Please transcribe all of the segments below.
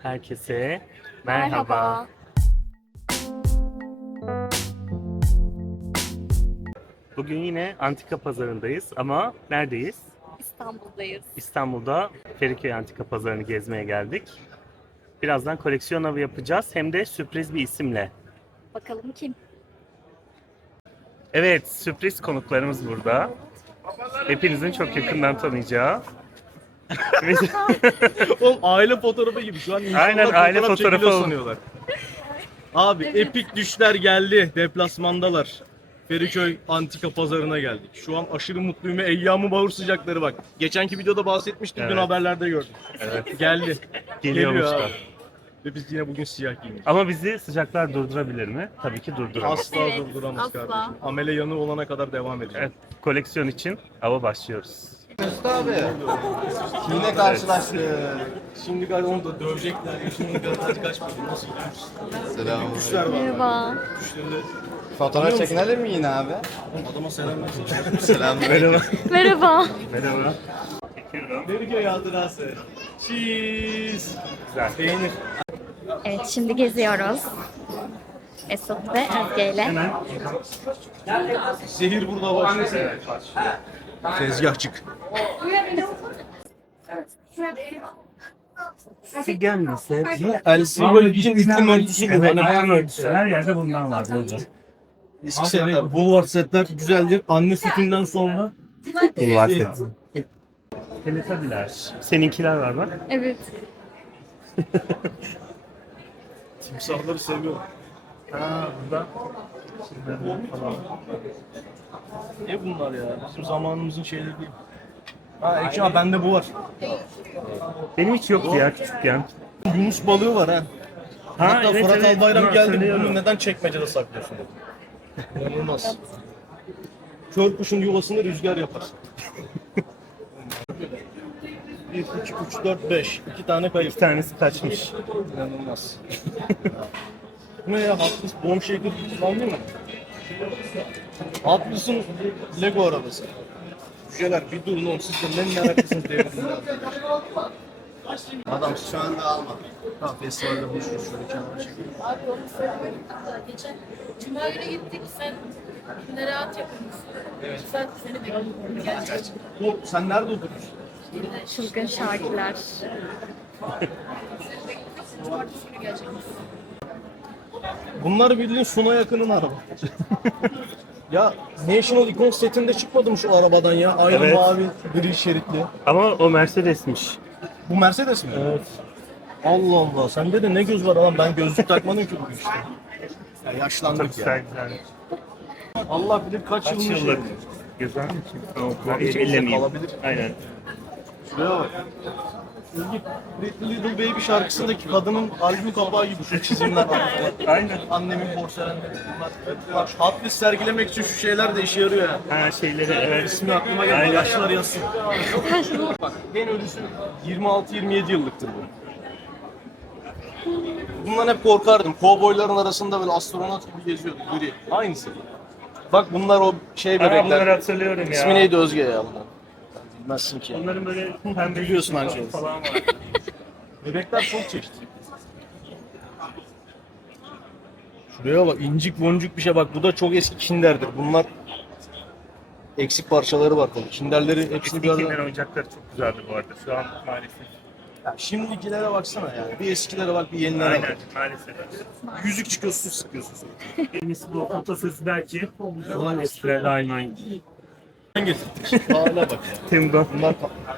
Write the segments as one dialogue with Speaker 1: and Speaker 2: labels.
Speaker 1: Herkese merhaba. Bugün yine Antika Pazarı'ndayız ama neredeyiz?
Speaker 2: İstanbul'dayız.
Speaker 1: İstanbul'da Feriköy Antika Pazarı'nı gezmeye geldik. Birazdan koleksiyon avı yapacağız hem de sürpriz bir isimle.
Speaker 2: Bakalım kim?
Speaker 1: Evet, sürpriz konuklarımız burada. Hepinizin çok yakından tanıyacağı.
Speaker 3: Oğlum aile fotoğrafı gibi şu an insanlar
Speaker 1: Aynen, aile
Speaker 3: fotoğraf
Speaker 1: fotoğrafı
Speaker 3: çekiliyor
Speaker 1: oldu.
Speaker 3: sanıyorlar. Abi epik düşler geldi. Deplasmandalar. Feriköy Antika Pazarı'na geldik. Şu an aşırı mutluyum ve eyyamı bağır sıcakları bak. Geçenki videoda bahsetmiştim, dün
Speaker 1: Evet.
Speaker 3: haberlerde gördüm.
Speaker 1: Evet.
Speaker 3: Geldi.
Speaker 1: Geliyormuş da.
Speaker 3: abi. Ve biz yine bugün siyah giyindik.
Speaker 1: Ama bizi sıcaklar durdurabilir mi? Tabii ki durduramaz.
Speaker 3: Asla
Speaker 2: Evet,
Speaker 3: durduramaz
Speaker 2: asla.
Speaker 3: kardeşim. Amele yanı olana kadar devam edeceğiz.
Speaker 1: Evet, koleksiyon için ava başlıyoruz.
Speaker 4: Mesut abi. Yine karşılaştık.
Speaker 3: Şimdi galiba onu da dövecekler. Şimdi biraz kaçmadı. Nasıl gidiyoruz?
Speaker 4: Selam.
Speaker 3: Düşler var.
Speaker 2: Merhaba.
Speaker 3: Düşlerinde
Speaker 4: Fotoğraf çekinelim mi yine abi?
Speaker 3: adama selam versene.
Speaker 4: Selam.
Speaker 1: Merhaba.
Speaker 2: Merhaba.
Speaker 1: Merhaba. Çekiyorum.
Speaker 3: Feriköy hatırası. Cheese.
Speaker 1: Güzel.
Speaker 3: Peynir.
Speaker 2: Evet, şimdi geziyoruz. Esat ve Özge ile.
Speaker 1: Hemen
Speaker 3: Zehir burada başlıyor. Tezgahçık.
Speaker 1: gelmese
Speaker 3: El Silva için iklim örtüsü bu.
Speaker 1: evet,
Speaker 3: Hani
Speaker 1: ayağın örtüsü. Her yerde bundan var burada.
Speaker 3: eski sene bulvar setler güzeldir. Anne sütünden sonra.
Speaker 1: Bulvar seti. Teletabiler. Seninkiler var bak.
Speaker 2: Evet.
Speaker 3: Timsahları seviyorum.
Speaker 1: Ha burada. Şunları falan.
Speaker 3: Ne bunlar ya? Bizim zamanımızın şeyleri değil. Ha Ekşi bende bu var.
Speaker 1: Benim hiç yoktu ya küçükken.
Speaker 3: Yunus balığı var ha.
Speaker 1: Ha,
Speaker 3: Hatta
Speaker 1: evet,
Speaker 3: Fırat
Speaker 1: evet.
Speaker 3: Albayram
Speaker 1: Bunu
Speaker 3: geldi.
Speaker 1: hatırlıyorum.
Speaker 3: Bunu neden çekmecede saklıyorsun dedi. İnanılmaz. Kör kuşun yuvasını rüzgar yapar. 1, 2, 3, 4, 5. 2 tane kayıp.
Speaker 1: Bir tanesi kaçmış.
Speaker 3: İnanılmaz. Bu ne ya? Hot Wheels Bomb Shaker falan değil mi? Hot Wheels'ın Lego arabası. Cüceler bir durun oğlum, siz de ne meraklısınız devriminde.
Speaker 4: Adam şu anda almadı.
Speaker 3: Tamam festivalde buluşuruz şöyle kenara çekelim.
Speaker 5: Abi onu söylemedim de geçen Cuma günü gittik sen yine rahat yapıyorsun. Evet. Sen seni bekliyorum gerçekten.
Speaker 3: Bu sen nerede oturuyorsun?
Speaker 2: Çılgın şarkılar.
Speaker 5: Cumartesi günü gelecek misin?
Speaker 3: Bunlar bildiğin Suna Yakın'ın araba. Ya National Icon setinde çıkmadı mı şu arabadan ya? Aynı
Speaker 1: Evet.
Speaker 3: mavi gri şeritli.
Speaker 1: Ama o Mercedes'miş.
Speaker 3: Bu Mercedes mi? Evet. Allah Allah. Sende de ne göz var adam? Ben gözlük takmadım ki bugün işte. Ya
Speaker 1: Çok
Speaker 3: yaşlandık ya.
Speaker 1: güzel güzel.
Speaker 3: Allah bilir kaç,
Speaker 1: Kaç
Speaker 3: yılın
Speaker 1: yıllık?
Speaker 3: şeyi.
Speaker 1: Güzel.
Speaker 3: Abi içimizde
Speaker 1: Ellemeyeyim.
Speaker 3: kalabilir.
Speaker 1: Aynen.
Speaker 3: Şuraya bak. Pretty Little Baby şarkısındaki kadının albüm kapağı gibi şu çizimler var.
Speaker 1: Aynen.
Speaker 3: Annemin porselenleri bunlar. Bak Hot Wheels sergilemek için şu şeyler de işe yarıyor ya.
Speaker 1: Ha şeyleri evet.
Speaker 3: İsmi aklıma geldi.
Speaker 1: Aynen.
Speaker 3: Yaşlılar yazsın. Bak en ölüsü 26-27 yıllıktır bu. Bundan hep korkardım. Kovboyların arasında böyle astronot gibi geziyordu. Gri. Aynısı. Bak bunlar o şey
Speaker 1: Ha, bunları
Speaker 3: bebekler.
Speaker 1: hatırlıyorum ya.
Speaker 3: İsmi neydi Özge ya bunlar? Sen bilmezsin ki.
Speaker 1: Onların böyle pembe
Speaker 3: Biliyorsun hangi şey.
Speaker 1: falan var.
Speaker 3: Bebekler çok çeşitli. Şuraya bak incik boncuk bir şey bak bu da çok eski Kinder'dir. Bunlar eksik parçaları var tabii. Kinder'leri hepsini bir
Speaker 1: Eskikinden
Speaker 3: arada...
Speaker 1: oyuncakları çok güzeldi bu arada. Şu an maalesef.
Speaker 3: Ya şimdikilere baksana yani. Bir eskilere bak bir yenilere
Speaker 1: Aynen
Speaker 3: bak.
Speaker 1: maalesef.
Speaker 3: Yüzük çıkıyorsun sıkıyorsun sonra.
Speaker 1: Birincisi bu atasözü belki. Ulan eskilerle aynı.
Speaker 3: Ben getirdik. Hala bak ya.
Speaker 1: Tim'den.
Speaker 3: Bunlar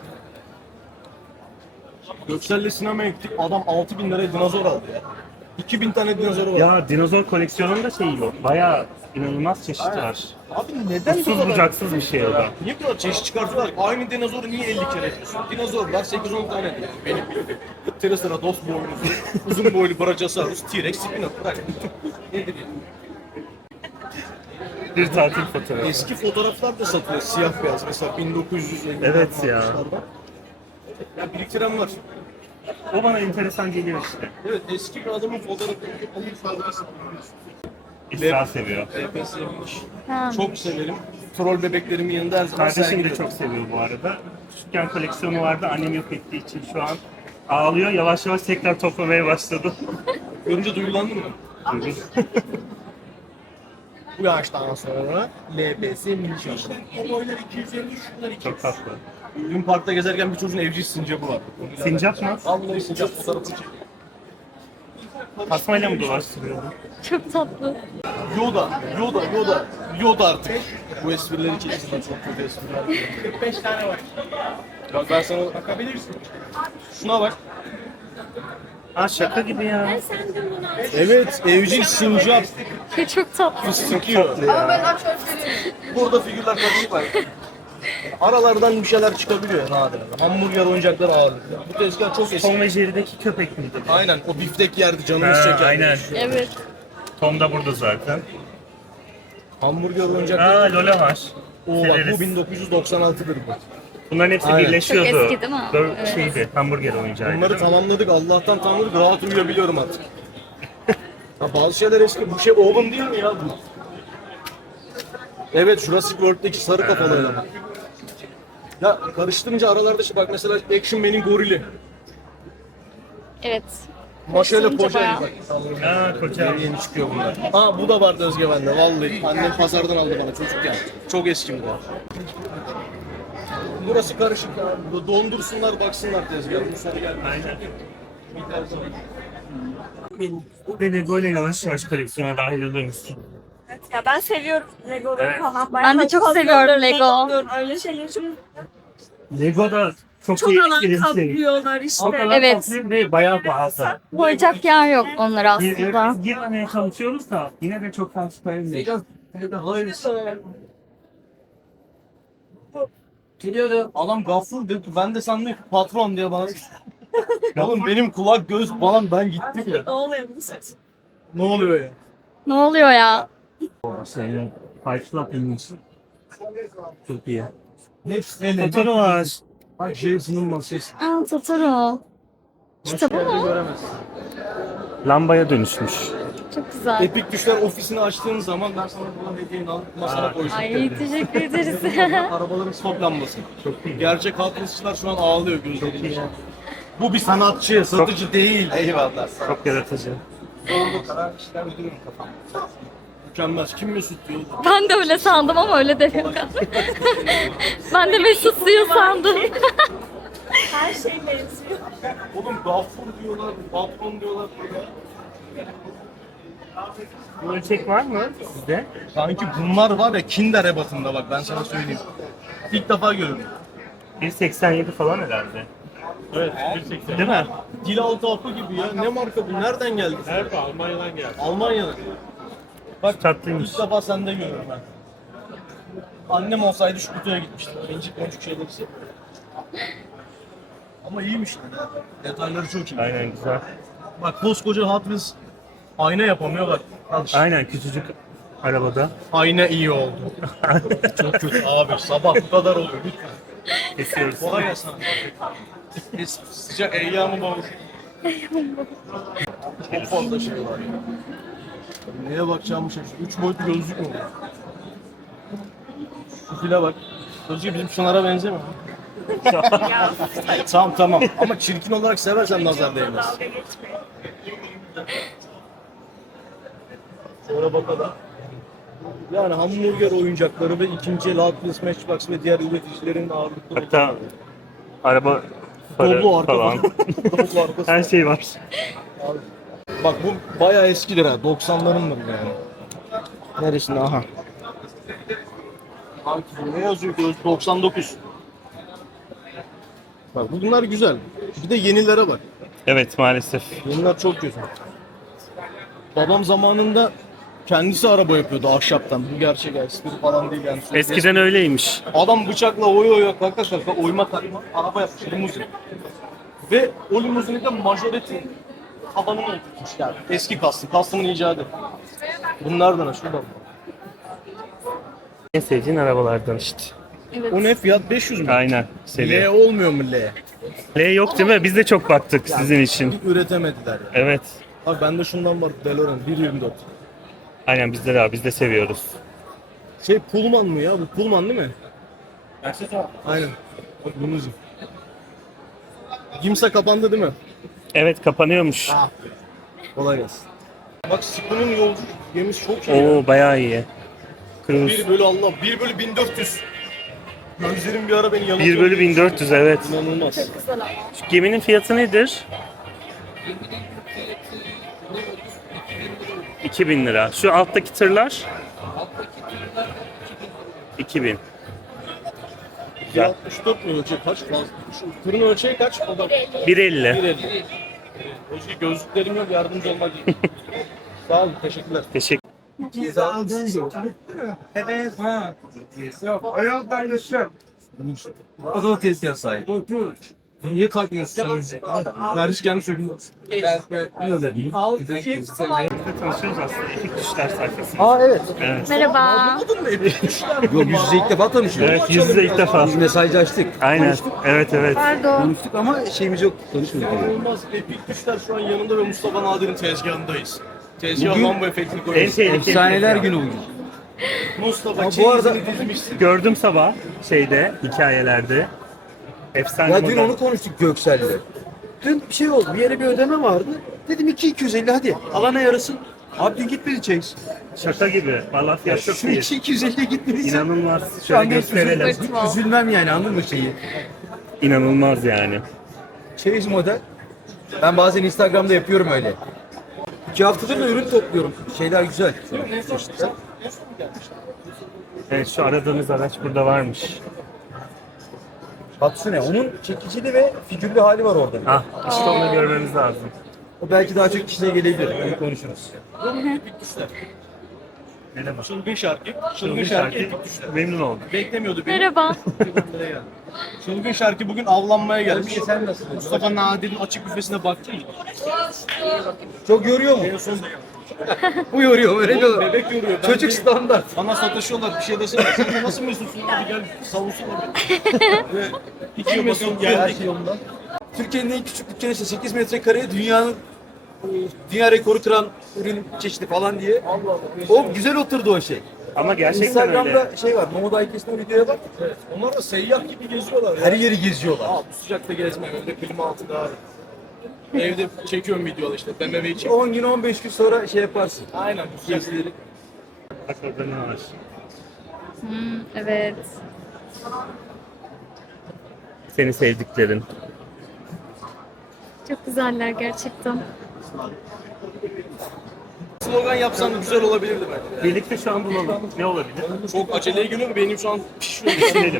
Speaker 3: Göksel'le sinemaya gittik. Adam 6.000 liraya dinozor aldı ya. 2000 tane dinozoru var.
Speaker 1: Ya dinozor koleksiyonunda şey yok. Bayağı inanılmaz çeşit var.
Speaker 3: Abi neden bu
Speaker 1: Uçsuz
Speaker 3: kadar?
Speaker 1: bucaksız bir şey o da.
Speaker 3: Niye bu kadar çeşit çıkartıyorlar? Aynı dinozoru niye 50 kere yapıyorsun? Dinozorlar 8-10 tane diyor. Benim bildiğim. Triceratops boylusu, uzun boylu Brachiosaurus, T-Rex, Spinosaurus. Bırak. Nedir ya?
Speaker 1: Bir tatil fotoğrafı.
Speaker 3: Eski fotoğraflar da satılıyor siyah beyaz mesela 1950'ler
Speaker 1: Evet ya.
Speaker 3: Ya biriktiren var.
Speaker 1: O bana enteresan geliyor işte.
Speaker 3: Evet eski bir adamın fotoğrafı onun fabrikası.
Speaker 1: İsra seviyor.
Speaker 3: LPS'ymiş.
Speaker 2: Ha.
Speaker 3: Çok severim. Troll bebeklerimin yanında her zaman
Speaker 1: Kardeşim de
Speaker 3: sergilerim.
Speaker 1: çok seviyor bu arada. Küçükken koleksiyonu vardı. Annem yok ettiği için şu an Ağlıyor, yavaş yavaş tekrar toplamaya başladı.
Speaker 3: Görünce duygulandın mı? Bu yaştan sonra LPS mini şarj. O boylar 253, şunlar 200.
Speaker 1: Çok tatlı.
Speaker 3: Dün parkta gezerken bir çocuğun evcil sincapı var.
Speaker 1: Sincap mı?
Speaker 3: Vallahi sincap fotoğrafını çekti.
Speaker 1: Tasmayla mı dolaştırıyordu?
Speaker 2: Çok tatlı.
Speaker 3: Yoda artık. Bu esprileri kesin çok kötü espriler. 45 tane var. Bak ben sana bakabilirsin. Şuna bak.
Speaker 1: Aa şaka gibi ya.
Speaker 3: Evet, evcil sincap
Speaker 2: Çok tatlı.
Speaker 3: sıkıyor.
Speaker 5: Ama ben aç söyleyeyim.
Speaker 3: Burada figürler karışık var. Aralardan bir şeyler çıkabiliyor nadiren. Hamburger oyuncaklar ağırlıklı. Bu tezgah çok eski.
Speaker 1: Tom ve Jerry'deki köpek miydi?
Speaker 3: Aynen, o biftek yerdi, canımız çekerdi.
Speaker 1: Aynen.
Speaker 2: Evet.
Speaker 1: Tom da burada zaten.
Speaker 3: Hamburger oyuncaklar.
Speaker 1: Aa Lola var.
Speaker 3: Oo, bak,
Speaker 1: Severiz.
Speaker 3: bu 1996'dır bu.
Speaker 1: Bunların hepsi
Speaker 3: Aynen.
Speaker 1: birleşiyordu.
Speaker 2: Çok eski değil mi?
Speaker 1: Dört
Speaker 2: Evet.
Speaker 1: şeydi, hamburger oyuncağıydı.
Speaker 3: Bunları
Speaker 1: değil mi?
Speaker 3: tamamladık, Allah'tan tanıdık, rahat uyuyabiliyorum artık. Ha, bazı şeyler eski, bu şey oğlum değil mi ya bu? Evet, Jurassic World'deki sarı kafalı eleman. Ya karıştırınca aralarda şey bak mesela Action Man'in gorili.
Speaker 2: Evet.
Speaker 3: Maşayla
Speaker 2: Karıştırınca
Speaker 3: poşayla
Speaker 2: bayağı.
Speaker 3: bak.
Speaker 1: Aa koca.
Speaker 3: Yeni çıkıyor bunlar. Ha bu da vardı Özge bende vallahi. Annem pazardan aldı bana çocukken. Çok eski bir de. Burası karışık ya. Burada dondursunlar baksınlar tezgah. Bu soru geldi.
Speaker 1: Aynen. Beni böyle yavaş yavaş koleksiyona dahil ediyor musun?
Speaker 6: Ya ben seviyorum Lego'ları
Speaker 1: Evet.
Speaker 6: falan.
Speaker 2: Ben de çok seviyorum Lego.
Speaker 6: alıyorum. Öyle şeyleri çok,
Speaker 1: Lego da çok
Speaker 6: çok
Speaker 1: iyi
Speaker 6: alan
Speaker 1: bir şey.
Speaker 6: kaplıyorlar
Speaker 1: O
Speaker 6: işte.
Speaker 1: kadar
Speaker 2: Evet.
Speaker 1: tatlı değil, bayağı pahalı.
Speaker 2: Koyacak yer yok onlar aslında.
Speaker 1: Biz girmemeye çalışıyoruz da yine de çok karşı değil.
Speaker 3: Geliyordu. Adam gaffur dedi. Ben de sandım ki patron diye bana. Oğlum benim kulak göz falan ben gittim ya.
Speaker 6: Ne oluyor bu ses?
Speaker 3: Ne oluyor ya?
Speaker 2: Ne oluyor ya?
Speaker 1: Senin Fight için. Çok iyi.
Speaker 3: Hepsi
Speaker 1: Totoro var.
Speaker 3: Bak Jason'ın masası.
Speaker 2: Aa Totoro. Kitabı mı?
Speaker 3: Göremezsin.
Speaker 1: Lambaya dönüşmüş.
Speaker 2: Çok güzel.
Speaker 3: Epik Güçler ofisini açtığın zaman ben sana buradan hediyeni alıp masana koyacağım.
Speaker 2: Ay teşekkür ederiz.
Speaker 3: Arabaların stop lambası. Çok iyi. Gerçek Hot şu an ağlıyor gözleriyle. Bu bir sanatçı, satıcı değil.
Speaker 4: Eyvallah.
Speaker 1: Çok yaratıcı.
Speaker 3: Orada karar işler müdürüm kafam. Mükemmel. Kim Mesut diyor.
Speaker 2: Ben de öyle sandım ama öyle demiyor. Ben de Mesut diyor sandım.
Speaker 6: Her şey benziyor.
Speaker 3: Oğlum Gaffur diyorlar, patron diyorlar.
Speaker 1: Ölçek var mı sizde?
Speaker 3: Sanki bunlar var ya Kinder ebatında bak ben sana söyleyeyim. İlk defa görüyorum.
Speaker 1: 1.87 falan herhalde.
Speaker 3: Evet.
Speaker 1: Değil mi?
Speaker 3: Dil altı hapı gibi ya. Ne marka bu? Nereden geldi?
Speaker 7: Nerede? Almanya'dan geldi.
Speaker 3: Almanya'dan. Bak
Speaker 1: Tatlıymış.
Speaker 3: ilk defa sende görüyorum ben. Annem olsaydı şu kutuya gitmiştim. İncik boncuk şeyleri seviyorum. Ama iyiymiş. Detayları çok iyi.
Speaker 1: Aynen güzel.
Speaker 3: Bak koskoca Hot Wheels ayna yapamıyor bak. Al işte.
Speaker 1: Aynen küçücük arabada.
Speaker 3: Ayna iyi oldu. Çok kötü abi. Sabah bu kadar oluyor lütfen.
Speaker 1: Kesiyoruz.
Speaker 3: Kolay gelsin abi. Sıcak eyyamı boğmuş. Çok fazla şey var ya. Neye bakacağımı şaşırdım. 3 boyutlu gözlük mü var? Şu file bak. Özgür bizim Çınar'a benzemiyor. Tamam ama çirkin olarak seversen nazar değmez.
Speaker 6: Dalga geçmeyin.
Speaker 3: Sonra bakalım. Yani hamburger oyuncakları ve ikinci el Hot Wheels, Matchbox ve diğer üreticilerin ağırlıklı
Speaker 1: Hatta araba farı
Speaker 3: Doblo arka
Speaker 1: falan.
Speaker 3: Doblo arkası.
Speaker 1: Her şey var.
Speaker 3: Bak bu bayağı eskidir ha. 90'larındır yani. Neresinde? Aha. Ne yazıyor? 99. Bak bunlar güzel. Bir de yenilere bak.
Speaker 1: Evet maalesef.
Speaker 3: Yeniler çok kötü. Babam zamanında kendisi araba yapıyordu ahşaptan. Bu gerçek espri falan değil yani.
Speaker 1: Eskiden öyleymiş.
Speaker 3: Adam bıçakla oya kalka oyma takma araba yapmış limuzin. Ve o limuzini de majoreti tabanına oturtmuş yani. Eski kastım. Kastımın icadı. Bunlardan ha şuradan.
Speaker 1: En sevdiğin arabalardan işte.
Speaker 3: O ne fiyat 500 mü?
Speaker 1: Aynen.
Speaker 3: L
Speaker 1: Seviyor.
Speaker 3: olmuyor mu L?
Speaker 1: L yok değil mi? Biz de çok baktık sizin için.
Speaker 3: Üretemediler ya.
Speaker 1: Evet.
Speaker 3: Bak bende şundan var DeLorean 1.24.
Speaker 1: Aynen bizde de biz de seviyoruz.
Speaker 3: Şey Pullman mı ya? Bu Pullman değil mi? Aynen. Bak limuzin. Gimsa kapandı değil mi?
Speaker 1: Evet, kapanıyormuş.
Speaker 3: Kolay gelsin. Bak Sıkı'nın yolcu gemisi çok iyi ya.
Speaker 1: Oo, bayağı iyi. Cruise.
Speaker 3: 1 bölü Allah, 1 bölü 1400. Gözlerim bir ara beni yanıltıyor.
Speaker 1: 1 bölü 1400, evet.
Speaker 3: İnanılmaz.
Speaker 1: Şu geminin fiyatı nedir? 2000 lira. Şu alttaki tırlar? 2000. Güzel.
Speaker 3: 64 mi ölçek kaç fazla? Şu tırın ölçeği kaç? O da
Speaker 1: 1.50.
Speaker 3: 1.50. Özge gözlüklerim yok, yardımcı olmak için. Sağ olun, teşekkürler.
Speaker 1: Teşekkür.
Speaker 3: O da tezgah sahibi. Niye kalkmıyorsunuz? Kardeş kendi sökülmez.
Speaker 1: Tanışıyoruz aslında. Epik Düşler sayfası.
Speaker 3: Aa evet.
Speaker 1: Evet.
Speaker 2: Merhaba.
Speaker 7: Yok yüz yüze ilk defa tanışıyoruz.
Speaker 1: Evet, yüz yüze ilk defa.
Speaker 7: Biz mesajlaştık.
Speaker 1: Aynen. Evet, evet.
Speaker 2: Pardon.
Speaker 7: Konuştuk ama şeyimiz yok. Konuşmadık. yani.
Speaker 3: İnanılmaz. Epik Düşler şu an yanında ve Mustafa Nadir'in tezgahındayız. Tezgah
Speaker 7: Bugün
Speaker 3: lambo efektini
Speaker 1: En
Speaker 3: koyuyoruz.
Speaker 1: tehlikeli.
Speaker 7: Efsaneler günü bugün.
Speaker 3: Mustafa
Speaker 7: Ama bu arada-
Speaker 3: çeyizini dizmişsin.
Speaker 1: Gördüm sabah şeyde, hikayelerde. Efsane
Speaker 7: Ya dün
Speaker 1: model.
Speaker 7: onu konuştuk Göksel'le. Dün bir şey oldu. Bir yere bir ödeme vardı. Dedim 2.250 hadi. Alana yarasın. Abi dün gitmedi Chase.
Speaker 1: Şaka gibi. Vallahi fiyat çok
Speaker 7: Şu
Speaker 1: iyi.
Speaker 7: 2.250'ye gitmediyse.
Speaker 1: İnanılmaz.
Speaker 7: Şu
Speaker 1: Şöyle
Speaker 7: anda hiç
Speaker 1: gösterelim.
Speaker 7: üzülmem yani anladın mı şeyi?
Speaker 1: İnanılmaz yani.
Speaker 7: Chase model. Ben bazen Instagram'da yapıyorum öyle. 2 haftadır da ürün topluyorum. Şeyler güzel. Çeşitler.
Speaker 1: Evet, şu aradığınız araç burada varmış.
Speaker 7: Hatsune. Onun çekicili ve figürlü hali var orada.
Speaker 1: Ah, işte onu görmemiz lazım.
Speaker 7: O belki daha çok kişiye gelebilir. Onu konuşuruz.
Speaker 1: Merhaba.
Speaker 3: Çılgın şarkı. Çılgın
Speaker 1: Çılgın
Speaker 3: şarkı
Speaker 1: şarkı.
Speaker 3: Epik Düşler.
Speaker 1: Memnun oldum.
Speaker 3: Beklemiyordu beni.
Speaker 2: Merhaba.
Speaker 3: Çılgın şarkı bugün avlanmaya gelmiş. Mustafa Nadir'in açık büfesine baktın mı?
Speaker 7: Çok yoruyor mu?
Speaker 3: En son
Speaker 7: Bu yoruyor. Öyle diyorlar.
Speaker 3: bebek yoruyor. Ben
Speaker 7: Çocuk
Speaker 3: de-
Speaker 7: standart.
Speaker 3: Bana sataşıyorlar bir şey desene. Sen de nasıl Mesut'sun abi gel savunsana beni. Ve iki Mesut
Speaker 7: Her
Speaker 3: geldik.
Speaker 7: şey yolunda. Türkiye'nin en küçük dükkanı işte 8 metrekare dünya rekoru kıran ürün çeşidi falan diye. O güzel oturdu o şey.
Speaker 1: Ama gerçekten
Speaker 7: Instagram'da
Speaker 1: öyle.
Speaker 7: şey var. Momoda Aykes'in videoya bak.
Speaker 3: Onlar da seyyah gibi geziyorlar
Speaker 7: Her
Speaker 3: ya.
Speaker 7: yeri geziyorlar.
Speaker 3: Aa, bu sıcakta gezmem evde klima altında abi. Evde çekiyorum videoları işte BMW'yi çekiyorum.
Speaker 7: 10 gün 15 gün sonra şey yaparsın.
Speaker 3: Aynen bu sıcakta.
Speaker 7: Gezileri.
Speaker 1: Bak orada ne var?
Speaker 2: Evet.
Speaker 1: Seni sevdiklerin.
Speaker 2: Çok güzeller gerçekten.
Speaker 3: Slogan yapsan da güzel olabilirdi bence.
Speaker 1: Birlikte şu an bulalım. Ne olabilir?
Speaker 3: Çok aceleye geliyor benim şu an pişiyor.
Speaker 1: Düşünelim.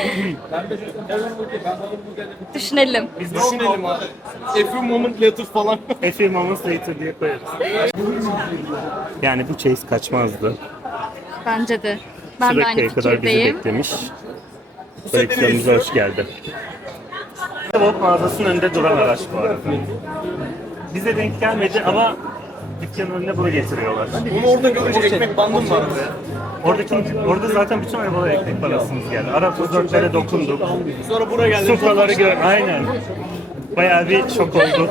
Speaker 2: Düşünelim.
Speaker 3: Biz düşünelim abi. A few moment later falan.
Speaker 1: A few moments later diye koyarız. Yani bu chase kaçmazdı.
Speaker 2: Bence de. Ben
Speaker 1: Şu
Speaker 2: de aynı
Speaker 1: dakikaya kadar bizi
Speaker 2: fikirdeyim.
Speaker 1: beklemiş. Koleksiyonumuza hoş geldin. Walk mağazasının önünde duran araç bu arada. Bize denk gelmedi ama dükkanın önüne bunu getiriyorlar.
Speaker 3: Onu orada görünce ekmek bandım var be.
Speaker 1: Orada zaten bütün arabalara ekmek parasımız geldi. Arap 34'lere dokunduk.
Speaker 3: Sonra buraya geldim.
Speaker 1: Supraları gör. Aynen. Bayağı bir şok oldu.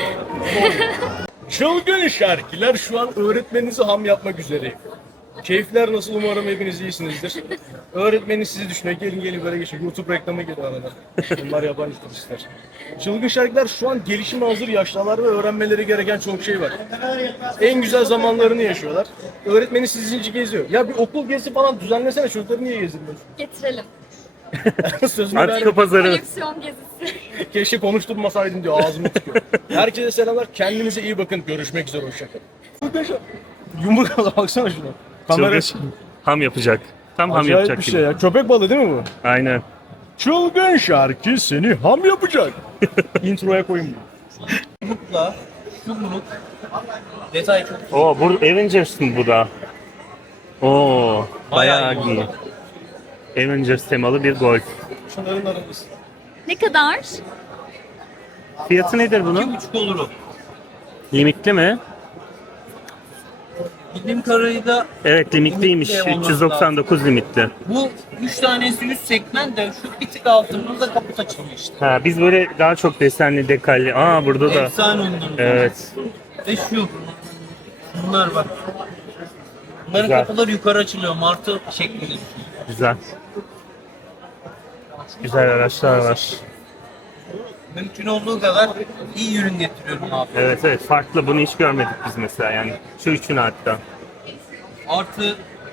Speaker 3: Çılgın şarkılar şu an öğretmeninizi ham yapmak üzereyim. Keyifler nasıl umarım hepiniz iyisinizdir. Öğretmeniniz sizi düşünüyor. Gelin böyle geçin. YouTube reklamı geliyor arada. Bunlar yabancı turistler. Çılgın şarkılar şu an gelişime hazır yaşlılar ve öğrenmeleri gereken çok şey var. En güzel zamanlarını yaşıyorlar. Öğretmeni sizinci geziyor. Ya bir okul gezisi falan düzenlesene, çocukları niye gezdirmiyorsun?
Speaker 2: Getirelim.
Speaker 3: Sözünü
Speaker 1: Antika
Speaker 3: ver.
Speaker 1: pazarı.
Speaker 2: Koleksiyon gezisi.
Speaker 3: Keşke konuşturmasaydım diyor, ağzımı tutuyor. Herkese selamlar. Kendinize iyi bakın. Görüşmek üzere. Hoşçakalın. Yumruk baksana şuna. Kamera
Speaker 1: Çılgın ham yapacak. Tam ham
Speaker 3: acayip
Speaker 1: yapacak
Speaker 3: bir
Speaker 1: gibi.
Speaker 3: şey ya. Köpek balığı değil mi bu?
Speaker 1: Aynen.
Speaker 3: Çılgın şarkı seni ham yapacak. Introya koyayım bunu.
Speaker 8: Yumrukla, yumruk, detay çok
Speaker 1: Oo, bu Avengers'ın bu da. Oo, bayağı iyi. Avengers temalı bir golf.
Speaker 3: Şunların arası.
Speaker 2: Ne kadar?
Speaker 1: Fiyatı nedir bunun?
Speaker 8: 2,5 olur o.
Speaker 1: Limitli mi?
Speaker 8: Bildiğim kadarıyla
Speaker 1: Evet, limitliymiş.
Speaker 8: Limitli olması
Speaker 1: 399 limitli.
Speaker 8: bu 3 tanesi üst segment de şu bir tık altında kaput açılıyor işte.
Speaker 1: Ha, biz böyle daha çok desenli, dekalli. Aa, burada da.
Speaker 8: Efsane onların.
Speaker 1: Evet.
Speaker 8: Ve şu. Bunlar bak. Bunların
Speaker 1: Güzel.
Speaker 8: kapıları yukarı açılıyor. Martı şeklinde.
Speaker 1: Güzel. Güzel araçlar var.
Speaker 8: Mümkün olduğu kadar iyi ürün getiriyorum abi.
Speaker 1: Evet evet, farklı. Bunu hiç görmedik biz mesela yani. Şu üçünü hatta.
Speaker 8: Artı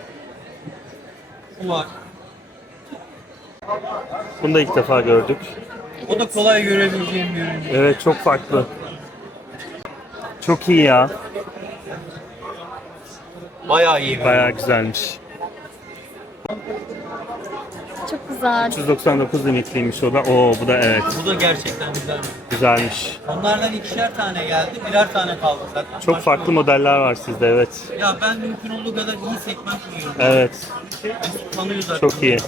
Speaker 8: bu var.
Speaker 1: Bunu da ilk defa gördük.
Speaker 8: O da kolay görebileceğim bir ürün.
Speaker 1: Evet, çok farklı. Çok iyi ya.
Speaker 8: Bayağı iyi bir ürün.
Speaker 1: Bayağı güzelmiş.
Speaker 2: Çok güzel.
Speaker 1: 399 limitliymiş o da. Oo, bu da evet.
Speaker 8: Bu da gerçekten güzel.
Speaker 1: Güzelmiş.
Speaker 8: Onlardan ikişer tane geldi, birer tane kaldı zaten.
Speaker 1: Çok farklı modeller var sizde, evet.
Speaker 8: Ya ben mümkün olduğu kadar iyi segment buluyorum.
Speaker 1: Evet.
Speaker 8: Tanıyor zaten.
Speaker 1: Çok iyi.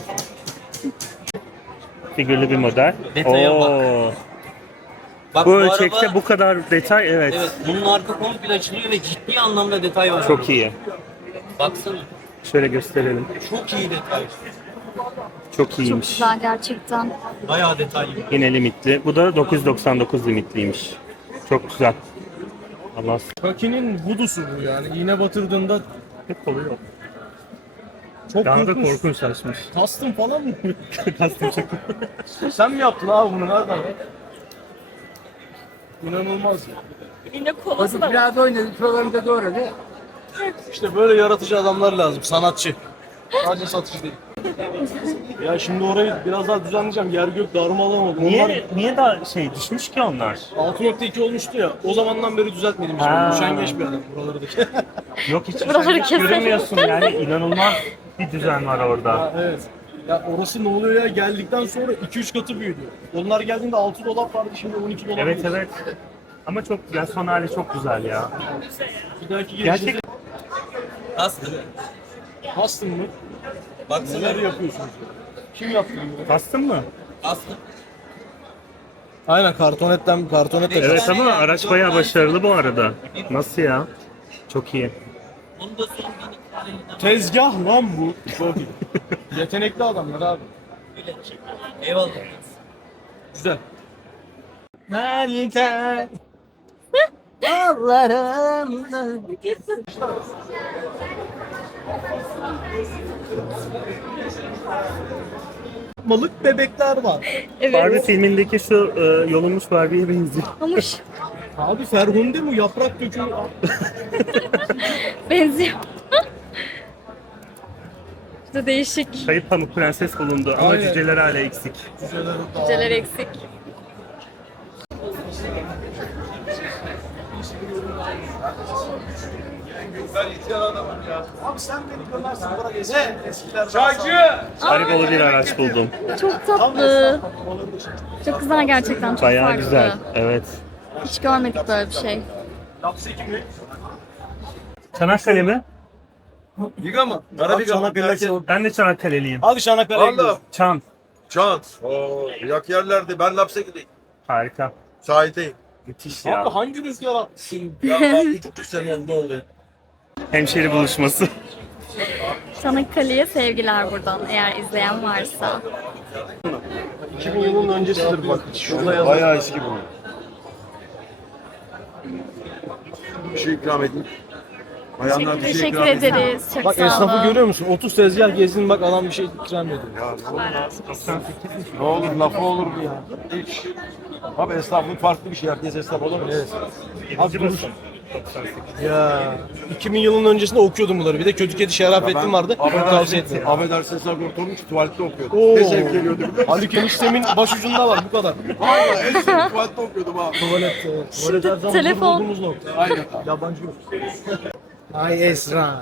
Speaker 1: Figürlü bir model.
Speaker 8: Detaya
Speaker 1: Oo.
Speaker 8: Bak,
Speaker 1: Bu
Speaker 8: araba-
Speaker 1: ölçekte bu kadar detay, evet.
Speaker 8: Evet, bunun arka komple açılıyor ve ciddi anlamda detay var.
Speaker 1: Çok iyi.
Speaker 8: Baksana,
Speaker 1: Şöyle gösterelim.
Speaker 8: çok iyi detay.
Speaker 1: Çok
Speaker 2: Çok
Speaker 1: iyiymiş.
Speaker 2: güzel gerçekten.
Speaker 8: Bayağı detaylı.
Speaker 1: Yine limitli. Bu da 999 limitliymiş. Çok güzel. Allah
Speaker 3: Kaki'nin vudusu bu yani. İğne batırdığında
Speaker 1: hep oluyor.
Speaker 3: çok
Speaker 1: Daha da
Speaker 3: korkunç.
Speaker 1: korkunç açmış.
Speaker 3: Kastım falan mı?
Speaker 1: Kastım çok.
Speaker 3: Sen mi yaptın abi bunu? Nereden? İnanılmaz ya.
Speaker 6: Yine kovası da var.
Speaker 7: Biraz oynadı, programda doğru. İşte böyle yaratıcı adamlar lazım, sanatçı. Sadece satıcı değil. Ya şimdi orayı biraz daha düzenleyeceğim. Yer gök darmalan oldu.
Speaker 1: Niye daha şey düşmüş ki onlar?
Speaker 3: 6.2 olmuştu ya. O zamandan beri düzeltmedim.
Speaker 1: Ha.
Speaker 3: Üşengeç bir adam buraları da.
Speaker 1: Yok, hiç
Speaker 2: Buraları
Speaker 1: hiç
Speaker 2: keselim.
Speaker 1: göremiyorsun yani, inanılmaz bir düzen var orada.
Speaker 3: Ha, evet. Ya orası ne oluyor ya? Geldikten sonra 2-3 katı büyüdü. Onlar geldiğinde 6 dolap vardı, şimdi 12 dolap.
Speaker 1: Evet evet. Ama çok, yani son hali çok güzel ya.
Speaker 3: Bir dahaki
Speaker 1: Gerçek
Speaker 3: gelişinizde
Speaker 8: Aslında.
Speaker 3: kastım mı?
Speaker 8: Baksana.
Speaker 3: Neler yapıyorsunuz? Kim yaptı bunu?
Speaker 1: kastın mı?
Speaker 8: Aslında.
Speaker 3: Aynen kartonet
Speaker 1: Evet ama araç bayağı başarılı bu arada. Nasıl ya? Çok iyi.
Speaker 8: Onu da son 1-2 tane yine
Speaker 3: Tezgah lan bu. Çok iyi. Yetenekli adamlar abi.
Speaker 8: böyle. Eyvallah.
Speaker 3: Güzel. Balık bebekler var.
Speaker 1: Barbie filmindeki şu yolunmuş Barbie'ye benziyor.
Speaker 2: Olmuş.
Speaker 3: Abi Ferhunde mi? Yaprak dökümü.
Speaker 2: Benziyor. Bu da değişik.
Speaker 1: Kayıp Pamuk Prenses bulundu ama
Speaker 3: Aynen.
Speaker 1: cüceler hala eksik.
Speaker 2: Cüceler eksik.
Speaker 3: Abi sen beni gömersin bura gezme. Eskiler.
Speaker 1: Harikalı bir araç buldum.
Speaker 2: Çok tatlı. Çok güzel gerçekten. Çok
Speaker 1: Bayağı
Speaker 2: farklı.
Speaker 1: güzel. Evet.
Speaker 2: Hiç görmedik böyle bir şey.
Speaker 1: Çanakkale mi?
Speaker 3: Biga mı? Çanakkale.
Speaker 1: Ben de Çanakkale'liyim.
Speaker 3: Hadi Çanakkale'ye gidiyoruz.
Speaker 1: Çan.
Speaker 9: Çant. Oo, yak yerlerde. Ben Laps'e gideyim.
Speaker 1: Harika.
Speaker 9: Sahildeyim.
Speaker 1: Müthiş
Speaker 3: Abi
Speaker 1: ya.
Speaker 3: hangi rüzgar atmışsın?
Speaker 9: Ya ben küçük bir sene oldu.
Speaker 1: Hemşeri buluşması.
Speaker 2: Çanakkale'ye sevgiler buradan eğer izleyen varsa.
Speaker 3: 2000 yılının öncesidir bak. Şurada yazar.
Speaker 9: Bayağı eski bu. Bir şey ikram edeyim. Bayanlar bir şey
Speaker 2: Teşekkür
Speaker 9: ikram edeyim.
Speaker 2: ederiz. Çok
Speaker 3: Bak
Speaker 2: sağ
Speaker 3: esnafı
Speaker 2: olun.
Speaker 3: görüyor musun? 30 tezgah gezdin bak adam bir şey ikram ediyor.
Speaker 9: Ya ne olur ya. Ne olur lafı olur mu ya? Hiç. Abi esnaflık farklı bir şey. Herkes esnaf olamaz. Evet.
Speaker 1: Birinci basın.
Speaker 3: Ya 2000 yılının öncesinde okuyordum bunları. Bir de Kötü Kedi Şerafettin vardı. Ben tavsiye ettim.
Speaker 9: Affedersin sigortalım ki tuvalette okuyordum.
Speaker 3: Oo.
Speaker 9: Ne zevk geliyordu biliyor musun?
Speaker 3: Haluk eniştemin başucunda var bu kadar.
Speaker 9: Aynen en son tuvalette okuyordum abi.
Speaker 3: Tuvalet. Tuvalet her zaman
Speaker 2: telefon.
Speaker 3: bulduğumuz nokta.
Speaker 9: Aynen.
Speaker 3: Yabancı yok. Ay Esra.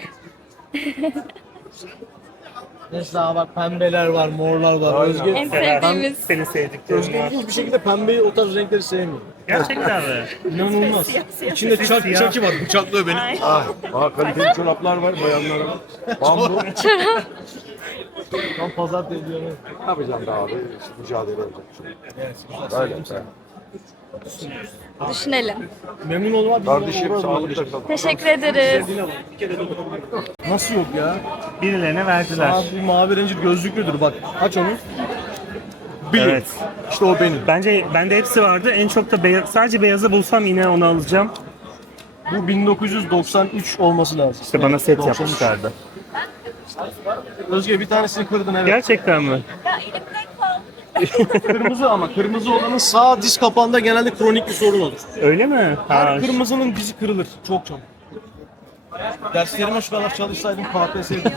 Speaker 3: Esra bak pembeler var, morlar var. Özge,
Speaker 2: En sevdiğimiz.
Speaker 1: Senin sevdiklerin
Speaker 3: Özge
Speaker 1: var.
Speaker 3: hiçbir şekilde pembeyi o tarz renkleri sevmiyor.
Speaker 1: Gerçekten mi?
Speaker 3: İnanılmaz. İçinde
Speaker 1: Siyah.
Speaker 3: çaki var, bıçaklıyor beni.
Speaker 9: Kaliteli çoraplar var bayanlar var. Bambu.
Speaker 3: Tam pazar ediyor.
Speaker 9: Ne yapacağım be abi? İşte mücadele edeceğim.
Speaker 3: Evet,
Speaker 9: Öyle.
Speaker 2: Düşünelim.
Speaker 3: memnun olma bizim
Speaker 9: Kardeşim
Speaker 3: orada
Speaker 9: sağlıkla kalın.
Speaker 2: Teşekkür ederiz.
Speaker 3: Nasıl yok ya?
Speaker 1: Birilerine verdiler.
Speaker 3: Abi bir mavi rencir gözlüklüdür bak. Aç onu.
Speaker 1: Evet.
Speaker 3: İşte o benim.
Speaker 1: Bence bende hepsi vardı. En çok da sadece beyazı bulsam yine onu alacağım.
Speaker 3: Bu 1993 olması lazım.
Speaker 1: İşte bana set
Speaker 3: 93.
Speaker 1: yapmışlardı.
Speaker 3: Özge bir tanesini kırdın evet.
Speaker 1: Gerçekten mi?
Speaker 3: Kırmızı ama kırmızı olanın sağ diz kapağında genelde kronik bir sorun olur.
Speaker 1: Öyle mi?
Speaker 3: Her kırmızının dizi kırılır. Çok çabuk. Derslerime şu kadar çalışsaydım KPSS'ydim.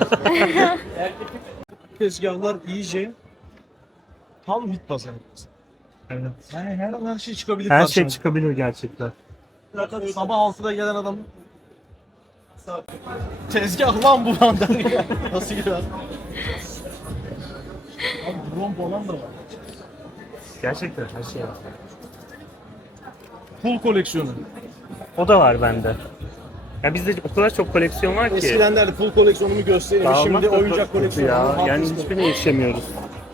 Speaker 3: Tezgahlar iyice tam bit pazarı.
Speaker 1: Evet.
Speaker 3: Yani her an her şey çıkabilir
Speaker 1: Her şey
Speaker 3: karşına.
Speaker 1: çıkabilir gerçekten.
Speaker 3: Zaten sabah 6'da gelen adam tezgah lan bu lan der ya. Nasıl girer? Abi drone falan da var.
Speaker 1: Gerçekten her şey var.
Speaker 3: Full koleksiyonu.
Speaker 1: O da var bende. Ya bizde o kadar çok koleksiyon var ki.
Speaker 3: Eskiden derdi full koleksiyonumu göstereyim.
Speaker 1: Dağılmak
Speaker 3: Şimdi
Speaker 1: da
Speaker 3: oyuncak
Speaker 1: çok kötü
Speaker 3: koleksiyonu.
Speaker 1: ya. Yani
Speaker 3: Haklısın.
Speaker 1: hiçbirine yetişemiyoruz.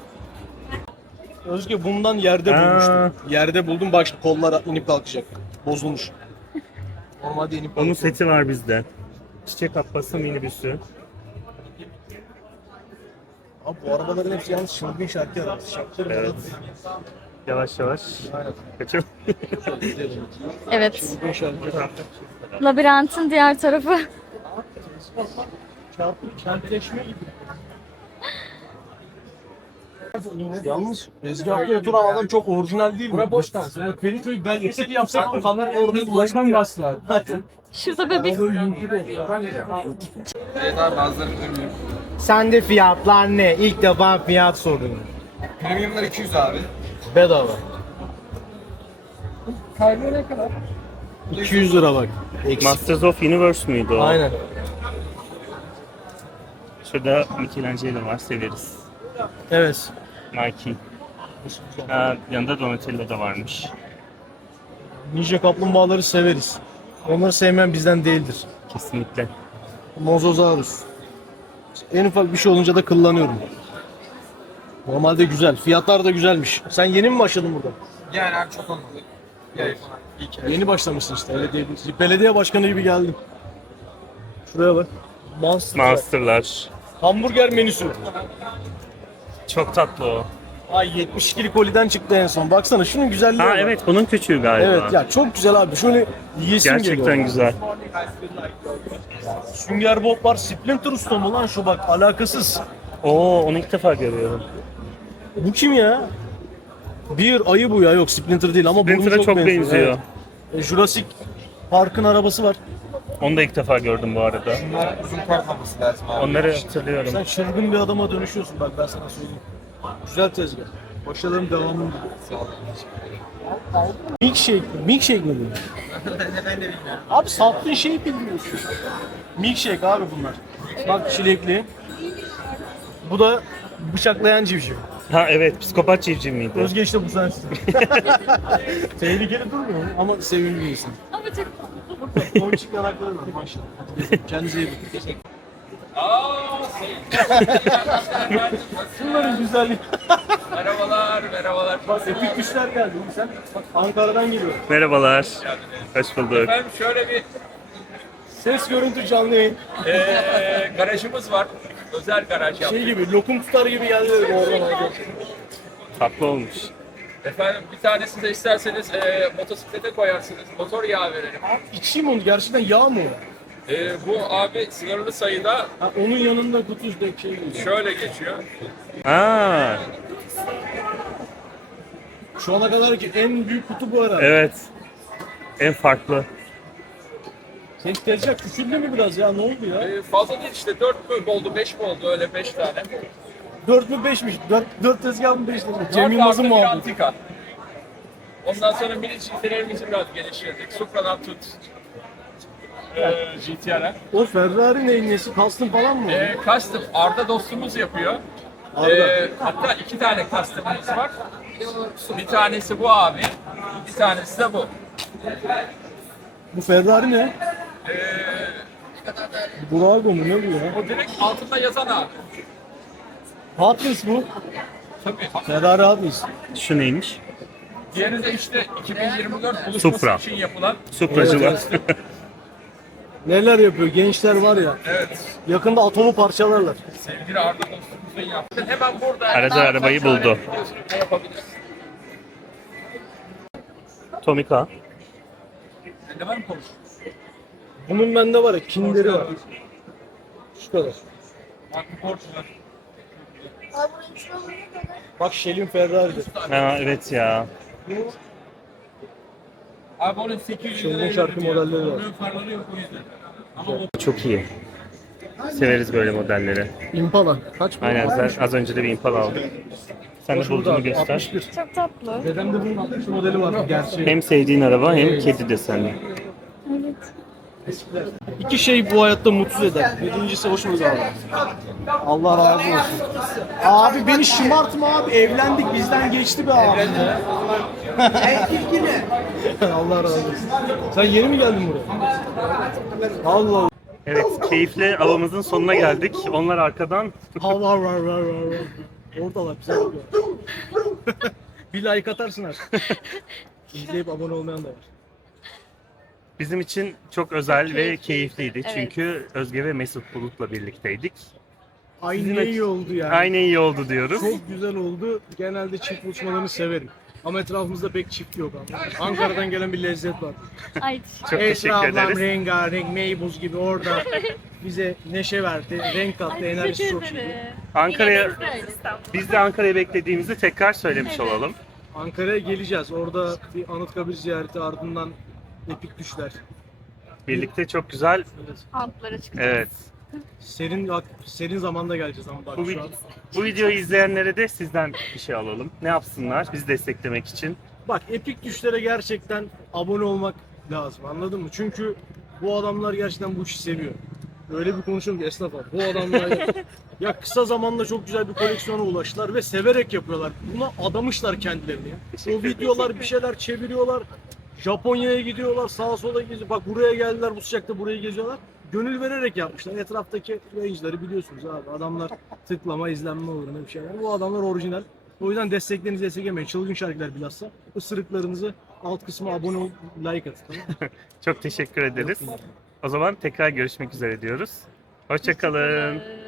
Speaker 3: Özge bundan yerde bulmuştum. Yerde buldum bak şimdi kollar inip kalkacak. Bozulmuş. Normalde inip
Speaker 1: Onun
Speaker 3: kalkıyor.
Speaker 1: seti var bizde. Çiçek atlası minibüsü.
Speaker 3: Abi bu arabaların hepsi yalnız çılgın şarkı arabası. Şarkıları
Speaker 1: Evet. Yavaş yavaş. Kaçım.
Speaker 2: Evet.
Speaker 3: çılgın şarkı.
Speaker 2: Labirentin diğer tarafı.
Speaker 3: Çarpı kentleşme gibi. Yalnız tezgahta oturan adam çok orijinal değil mi? Bura boş kalsın. Yani Feriköy'ü ben yüksek yapsam kamera orada ulaşmam bastılar.
Speaker 2: Şurada bebek.
Speaker 3: Sende fiyatlar ne? İlk defa fiyat sordum.
Speaker 4: Premiumlar 200 abi.
Speaker 3: Bedava. 200 lira bak. Eksik.
Speaker 1: Masters of Universe muydu o?
Speaker 3: Aynen.
Speaker 1: Şurada Michelangelo var, severiz.
Speaker 3: Evet.
Speaker 1: Nike. Ha, yanında Donatello da varmış.
Speaker 3: Ninja kaplumbağaları severiz. Onları sevmeyen bizden değildir.
Speaker 1: Kesinlikle.
Speaker 3: Mozosaurus. En ufak bir şey olunca da kullanıyorum. Normalde güzel. Fiyatlar da güzelmiş. Sen yeni mi başladın burada?
Speaker 4: Yani abi çok olmadı.
Speaker 3: Yeni başlamışsın işte. Öyle diyebiliriz. Belediye başkanı gibi geldim. Şuraya bak. Monster.
Speaker 1: Monster'lar.
Speaker 3: Hamburger menüsü.
Speaker 1: Çok tatlı o.
Speaker 3: Ay 72'lik koliden çıktı en son. Baksana şunun güzelliğine
Speaker 1: Ha
Speaker 3: bak.
Speaker 1: evet, bunun küçüğü galiba.
Speaker 3: Evet ya çok güzel abi. Şöyle yiyesim geliyor.
Speaker 1: Gerçekten güzel.
Speaker 3: Sünger Bob var. Splinter Usta mı lan şu bak alakasız.
Speaker 1: Oo, onu ilk defa görüyorum.
Speaker 3: Bu kim ya? Bir ayı bu ya. Yok Splinter değil ama burnu
Speaker 1: Splinter'a çok benziyor.
Speaker 3: Evet. Jurassic Park'ın arabası var.
Speaker 1: Onu da ilk defa gördüm bu arada.
Speaker 4: Uzun park olması lazım abi.
Speaker 1: Onları hatırlıyorum.
Speaker 3: Sen çılgın bir adama dönüşüyorsun bak ben sana söyleyeyim. Güzel tezgah. Başarıların devamını diliyorum. Milkshake mi? Milkshake mi bu?
Speaker 4: Ben de bilmiyorum.
Speaker 3: Abi sattığın şeyi bilmiyorsun. Milkshake abi bunlar. Bak çilekli. Bu da bıçaklayan civciv.
Speaker 1: Ha evet, psikopat civciv miydi?
Speaker 3: Özge işte bu sensin. Tehlikeli durmuyor mu? Ama sevimli bir insan.
Speaker 2: Ama çok
Speaker 3: Ponçik yanakları var maşallah. Kendinize iyi bakın. Şunların güzelliği.
Speaker 10: Merhabalar.
Speaker 3: Bak epik güçler geldi. Sen bak Ankara'dan geliyor.
Speaker 1: Merhabalar. Hoş bulduk.
Speaker 10: Efendim şöyle bir
Speaker 3: Ses görüntü canlı yayın.
Speaker 10: garajımız var. Özel garaj yaptık.
Speaker 3: Şey gibi lokum tutar gibi geldi oradan.
Speaker 1: Tatlı olmuş.
Speaker 10: Efendim bir tanesini de isterseniz motosiklete koyarsınız. Motor yağı verelim.
Speaker 3: İçeyim onu gerçekten yağ mı?
Speaker 10: Bu abi sınırlı sayıda
Speaker 3: Ha, onun yanında kutucuk şey geliyor.
Speaker 10: şöyle geçiyor.
Speaker 1: Aa,
Speaker 3: Şu ana kadar ki en büyük kutu bu herhalde.
Speaker 1: evet. En farklı.
Speaker 3: Senin tezgah küçüldü mü biraz ya ne oldu ya?
Speaker 10: Fazla değil işte 4 mü oldu 5 mi oldu öyle 5 tane.
Speaker 3: 4 mü 5'miş? 4 tezgah mı 5 tezgah? Cem
Speaker 10: 4
Speaker 3: Yılmaz'ın
Speaker 10: artı bir
Speaker 3: muhabbeti.
Speaker 10: antika. Ondan sonra mini GT'lerimizi biraz geliştirdik. Supra'dan tut. GTR'e.
Speaker 3: O Ferrari neyin nesi? Custom falan mı?
Speaker 10: Custom Arda dostumuz yapıyor.
Speaker 3: Arda.
Speaker 10: Hatta 2 tane custom'ımız var. Bir tanesi bu abi, bir tanesi de bu.
Speaker 3: Bu Ferrari ne? Burago mu ne bu ya?
Speaker 10: O direkt altında yazan abi.
Speaker 3: Hot Wheels bu.
Speaker 10: Tabii.
Speaker 3: Ferrari Hot Wheels.
Speaker 1: Şu neymiş?
Speaker 10: Diğeri de işte 2024 buluşması
Speaker 1: Supra.
Speaker 10: için yapılan.
Speaker 1: Supracılar.
Speaker 3: Neler yapıyor gençler var ya.
Speaker 10: Evet.
Speaker 3: Yakında atomu parçalarlar.
Speaker 10: Sevgili Arda dostumuzun yaptığı. Hemen burada.
Speaker 1: Arada arabayı buldu.
Speaker 10: Ne yapabiliriz?
Speaker 1: Tomica.
Speaker 10: Sende var mı konuş?
Speaker 3: Bunun bende var ya kinderi var. Şu kadar.
Speaker 10: Bak bu Porsche'lar.
Speaker 7: Bak Shell'in Ferrari'de.
Speaker 1: Ha, evet ya.
Speaker 10: Abi onun 800
Speaker 7: Çılgın
Speaker 10: liraya
Speaker 7: şarkı
Speaker 10: veriyorum ya.
Speaker 7: modelleri var.
Speaker 10: Onun farları yok o yüzden. Ama o
Speaker 1: Çok iyi. Severiz böyle modelleri.
Speaker 7: Impala. Kaç bu?
Speaker 1: Aynen az önce de bir Impala aldık. Sen de
Speaker 7: Hoş bulduk
Speaker 1: bulduğunu
Speaker 7: abi,
Speaker 1: göster.
Speaker 7: 61.
Speaker 2: Çok tatlı.
Speaker 7: Dedemde bunun 60 modeli var gerçeği.
Speaker 1: Hem sevdiğin araba hem kedi desenli.
Speaker 7: İki şey bu hayatta mutsuz eder. Birincisi hoşumuz abi. Allah razı olsun. Abi beni şımartma abi. Evlendik bizden geçti be abi. Allah razı olsun. Sen yeni mi geldin buraya? Allah Allah.
Speaker 1: Evet, keyifli avımızın sonuna geldik. Onlar arkadan.
Speaker 7: Var. Oradalar güzel oluyor. Bir like atarsın artık. İzleyip abone olmayan da var.
Speaker 1: Bizim için çok özel ve keyifliydi.
Speaker 2: Evet.
Speaker 1: Çünkü Özge ve Mesut Bulut'la birlikteydik.
Speaker 7: Aynı
Speaker 1: Sizin
Speaker 7: iyi oldu yani.
Speaker 1: Aynı iyi oldu diyoruz.
Speaker 7: Çok güzel oldu. Genelde çift buluşmalarını severim. Ama etrafımızda pek çift yok abi. Ankara'dan gelen bir lezzet var.
Speaker 2: Ay
Speaker 1: Çok teşekkür
Speaker 7: ablam
Speaker 1: ederiz.
Speaker 7: rengarenk, meybuz gibi orada bize neşe verdi, renk kattı, enerjisi çok iyi.
Speaker 1: Ankara'ya, biz de Ankara'ya beklediğimizi tekrar söylemiş olalım.
Speaker 7: Ankara'ya geleceğiz. Orada bir Anıtkabir ziyareti ardından epik düşler.
Speaker 1: Birlikte çok güzel.
Speaker 2: Altlara çıkacağız.
Speaker 1: Evet.
Speaker 7: Serin zamanda geleceğiz ama bak
Speaker 1: Bu,
Speaker 7: şu an.
Speaker 1: bu videoyu izleyenlere de sizden bir şey alalım. Ne yapsınlar bizi desteklemek için?
Speaker 7: Bak epik düşlere gerçekten abone olmak lazım, anladın mı? Çünkü bu adamlar gerçekten bu işi seviyor. Öyle bir konuşuyorum ki esnaf abi. Bu adamlar ya kısa zamanda çok güzel bir koleksiyona ulaştılar ve severek yapıyorlar. Buna adamışlar kendilerini ya. O videolar bir şeyler çeviriyorlar. Japonya'ya gidiyorlar, sağa sola geziyor. Bak buraya geldiler, bu sıcakta burayı geziyorlar. Gönül vererek yapmışlar. Etraftaki yayıncıları biliyorsunuz abi. Adamlar tıklama, izlenme uğruna bir şeyler. Bu adamlar orijinal. O yüzden desteklerinizi esirgemeyin. Çılgın şarkılar bilhassa. Isırıklarınızı alt kısma abone ol, like atın. Tamam mı?
Speaker 1: Çok teşekkür ederiz. O zaman tekrar görüşmek üzere diyoruz. Hoşça kalın.